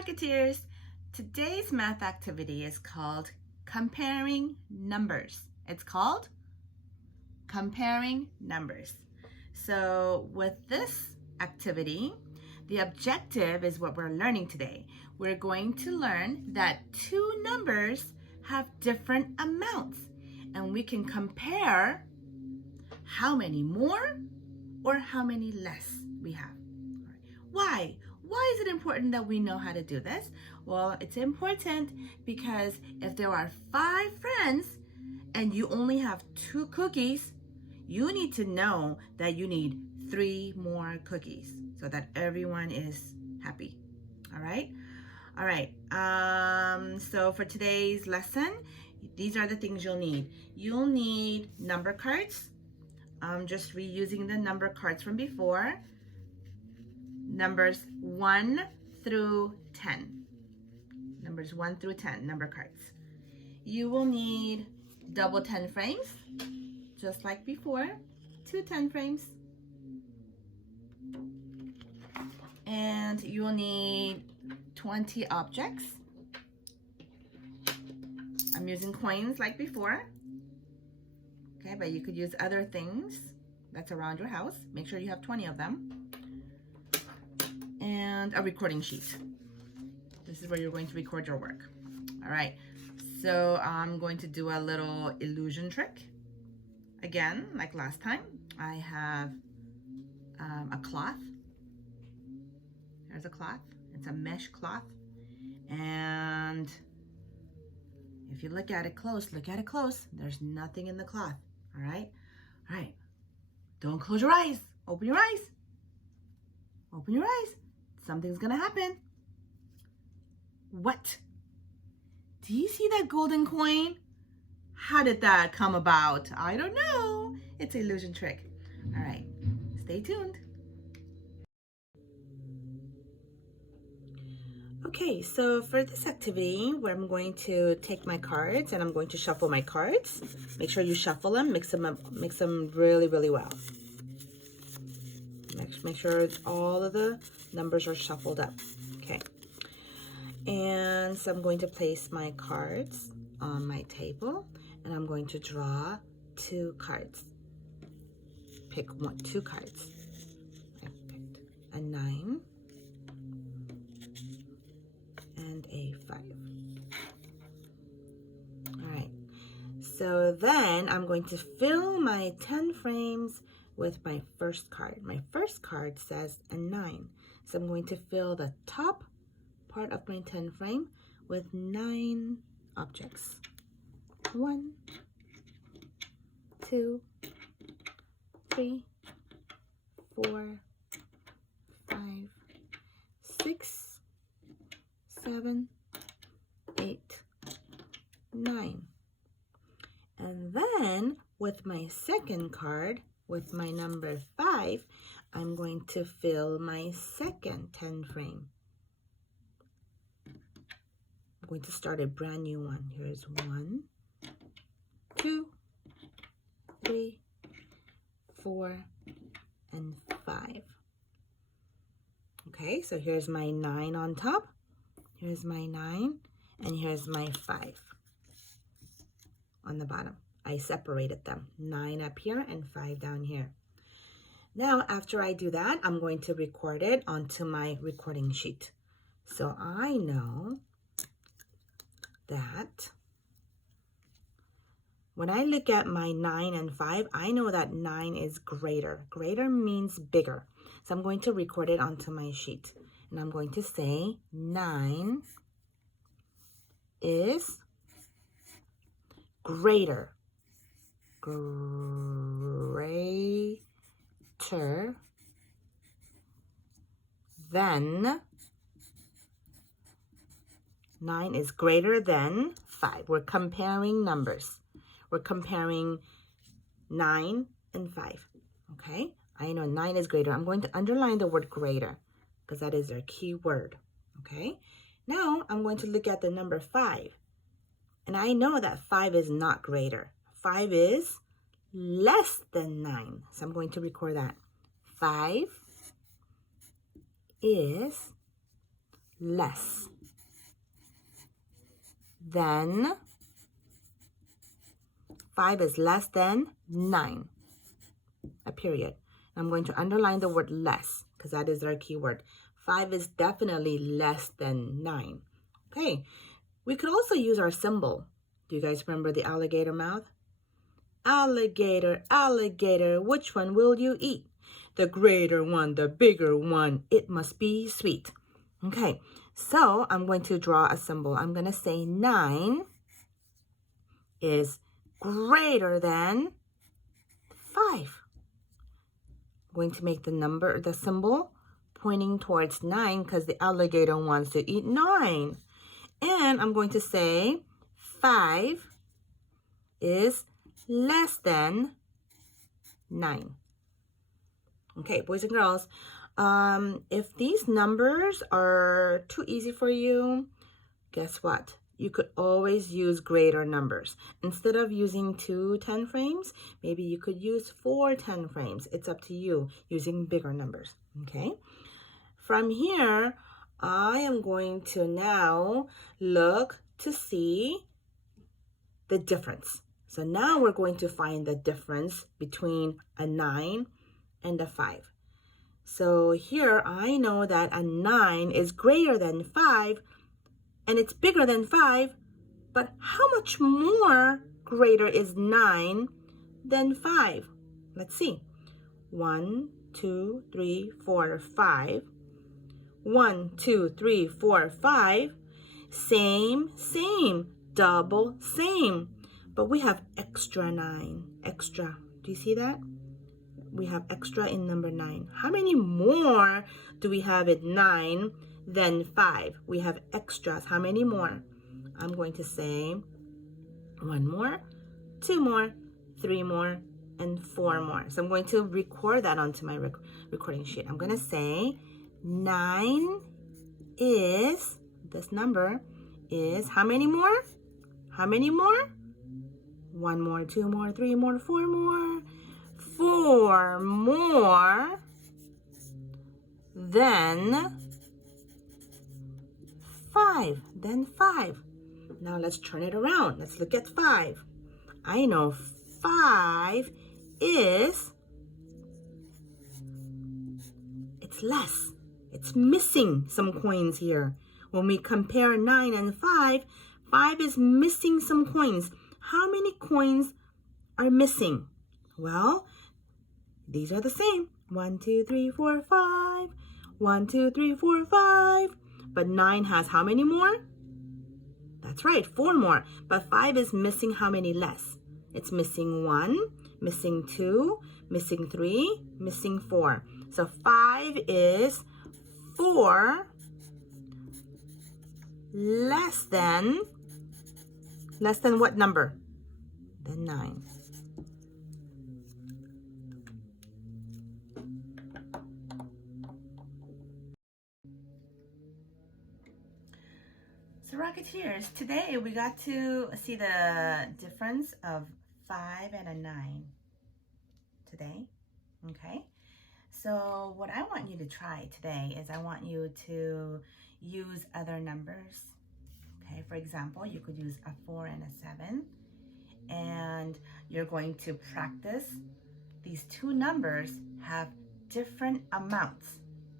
Marketeers! Today's math activity is called comparing numbers. It's called comparing numbers. So with this activity, the objective is what we're learning today. We're going to learn that two numbers have different amounts, and we can compare how many more or how many less we have. Why? Why is it important that we know how to do this? Well, it's important because if there are 5 friends and you only have 2 cookies, you need to know that you need 3 more cookies so that everyone is happy. All right? All right. So for today's lesson, these are the things you'll need. You'll need number cards. Just reusing the number cards from before. Numbers 1 through 10. Numbers 1 through 10, number cards. You will need double 10 frames, just like before, 2 10 frames. And you will need 20 objects. I'm using coins like before. Okay, but you could use other things that's around your house. Make sure you have 20 of them. And a recording sheet. This is where you're going to record your work. All right, so I'm going to do a little illusion trick. Again, like last time, I have a cloth. There's a cloth. It's a mesh cloth. And if you look at it close, there's nothing in the cloth. All right? All right. Don't close your eyes. Open your eyes. Open your eyes. Something's gonna happen. What? Do you see that golden coin? How did that come about? I don't know. It's an illusion trick. All right, stay tuned. Okay, so for this activity, where I'm going to take my cards and I'm going to shuffle my cards. Make sure you shuffle them, mix them up, mix them really, really well. Make sure all of the numbers are shuffled up. Okay. And so I'm going to place my cards on my table and I'm going to draw 2 cards. Pick 2 cards. I picked a 9 and a 5. All right. So then I'm going to fill my 10 frames with my first card. My first card says a 9. So I'm going to fill the top part of my 10 frame with 9 objects. 1, 2, 3, 4, 5, 6, 7, 8, 9. And then with my second card, with my number 5, I'm going to fill my second 10 frame. I'm going to start a brand new one. Here's 1, 2, 3, 4, and 5. Okay, so here's my 9 on top. Here's my 9, and here's my 5 on the bottom. I separated them, 9 up here and 5 down here. Now, after I do that, I'm going to record it onto my recording sheet. So I know that when I look at my 9 and 5, I know that 9 is greater. Greater means bigger. So I'm going to record it onto my sheet. And I'm going to say 9 is greater. Greater than 9 is greater than 5. We're comparing numbers. We're comparing 9 and 5. Okay? I know 9 is greater. I'm going to underline the word greater because that is our key word. Okay? Now I'm going to look at the number 5. And I know that 5 is not greater. 5 is less than 9. So I'm going to record that. 5 is less than, 5 is less than 9, a period. I'm going to underline the word less because that is our key word. 5 is definitely less than 9. Okay, we could also use our symbol. Do you guys remember the alligator mouth? Alligator, alligator, which one will you eat? The greater one, the bigger one, it must be sweet. Okay, so I'm going to draw a symbol. I'm going to say 9 is greater than 5. I'm going to make the symbol pointing towards 9 because the alligator wants to eat 9. And I'm going to say 5 is less than 9. Okay, boys and girls, if these numbers are too easy for you, guess what? You could always use greater numbers. Instead of using 2 10 frames, maybe you could use 4 10 frames. It's up to you using bigger numbers, okay? From here, I am going to now look to see the difference. So now we're going to find the difference between a 9 and a 5. So here I know that a 9 is greater than 5 and it's bigger than 5, but how much more greater is 9 than 5? Let's see. 1, 2, 3, 4, 5. 1, 2, 3, 4, 5. Same, same, double, same. But we have extra 9, extra. Do you see that? We have extra in number 9. How many more do we have at 9 than 5? We have extras. How many more? I'm going to say 1 more, 2 more, 3 more, and 4 more. So I'm going to record that onto my recording sheet. I'm going to say 9 is, this number is, how many more? How many more? 1 more, 2 more, 3 more, 4 more. 4 more than 5. Then 5. Now let's turn it around. Let's look at 5. I know 5 is, it's less. It's missing some coins here. When we compare 9 and 5, 5 is missing some coins. How many coins are missing? Well, these are the same. 1, 2, 3, 4, 5. 1, 2, 3, 4, 5. But 9 has how many more? That's right, 4 more. But 5 is missing how many less? It's missing 1, missing 2, missing 3, missing 4. So 5 is 4 less than what number? Than 9. So Rocketeers, today we got to see the difference of 5 and a 9 today, okay? So what I want you to try today is I want you to use other numbers, okay? For example, you could use a 4 and a 7, and you're going to practice. These two numbers have different amounts.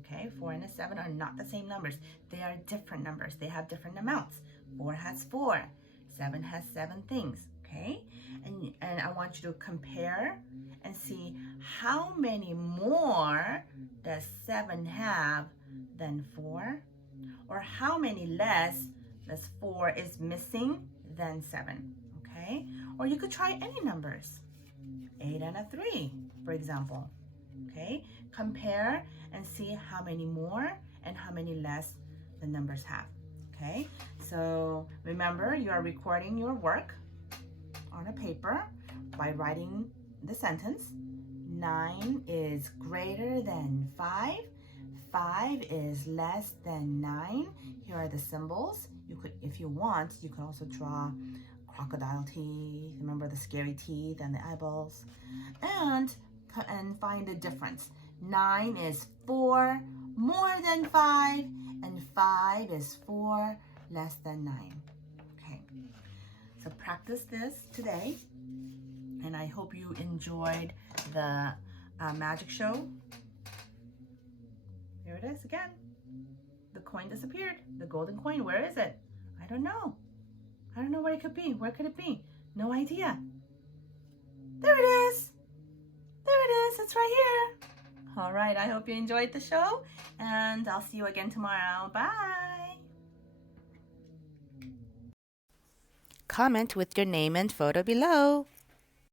Okay, 4 and a 7 are not the same numbers. They are different numbers. They have different amounts. 4 has 4. 7 has 7 things. Okay, and I want you to compare and see how many more does 7 have than 4, or how many less does 4 is missing than 7. Okay, or you could try any numbers. 8 and a 3, for example. Okay, compare and see how many more and how many less the numbers have. Okay, so remember, you are recording your work on a paper by writing the sentence. 9 is greater than 5. 5 is less than 9. Here are the symbols. You could, if you want, you could also draw crocodile teeth. Remember the scary teeth and the eyeballs, and find the difference. 9 is 4 more than 5, and 5 is 4 less than 9. Okay, so practice this today, and I hope you enjoyed the magic show. There it is again. The coin disappeared. The golden coin, where is it? I don't know. I don't know where it could be. Where could it be? No idea. There it is. There it is. It's right here. All right, I hope you enjoyed the show, and I'll see you again tomorrow. Bye. Comment with your name and photo below.